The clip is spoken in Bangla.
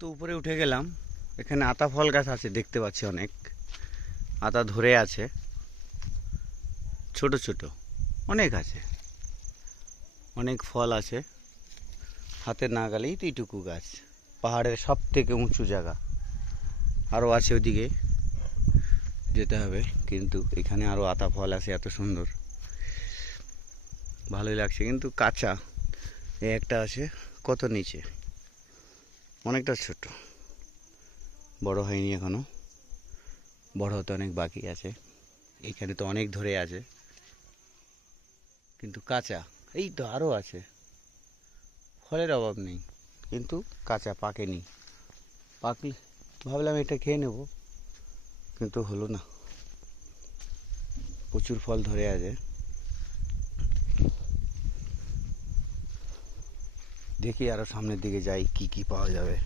তো উপরে উঠে গেলাম। এখানে আতা ফল গাছ আছে, দেখতে পাচ্ছি অনেক আতা ধরে আছে, ছোট ছোট অনেক আছে, অনেক ফল আছে, হাতের নাগালেই তো এইটুকু গাছ। পাহাড়ের সব থেকে উঁচু জায়গা, আরও আছে ওদিকে যেতে হবে, কিন্তু এখানে আরও আতা ফল আছে, এত সুন্দর, ভালোই লাগছে, কিন্তু কাঁচা। এই একটা আছে কত নিচে, অনেকটা ছোট, বড় হয়নি এখনো, বড় হতে অনেক বাকি আছে। এখানে তো অনেক ধরে আছে, কিন্তু কাঁচা। এই তো আরও আছে, ফলের অভাব নেই, কিন্তু কাঁচা, পাকেনি। পাকলে ভাবলাম এটা খেয়ে নেব, কিন্তু হলো না। প্রচুর ফল ধরে আছে, দেখি আরো সামনের দিকে যাই, কি কি পাওয়া যাবে।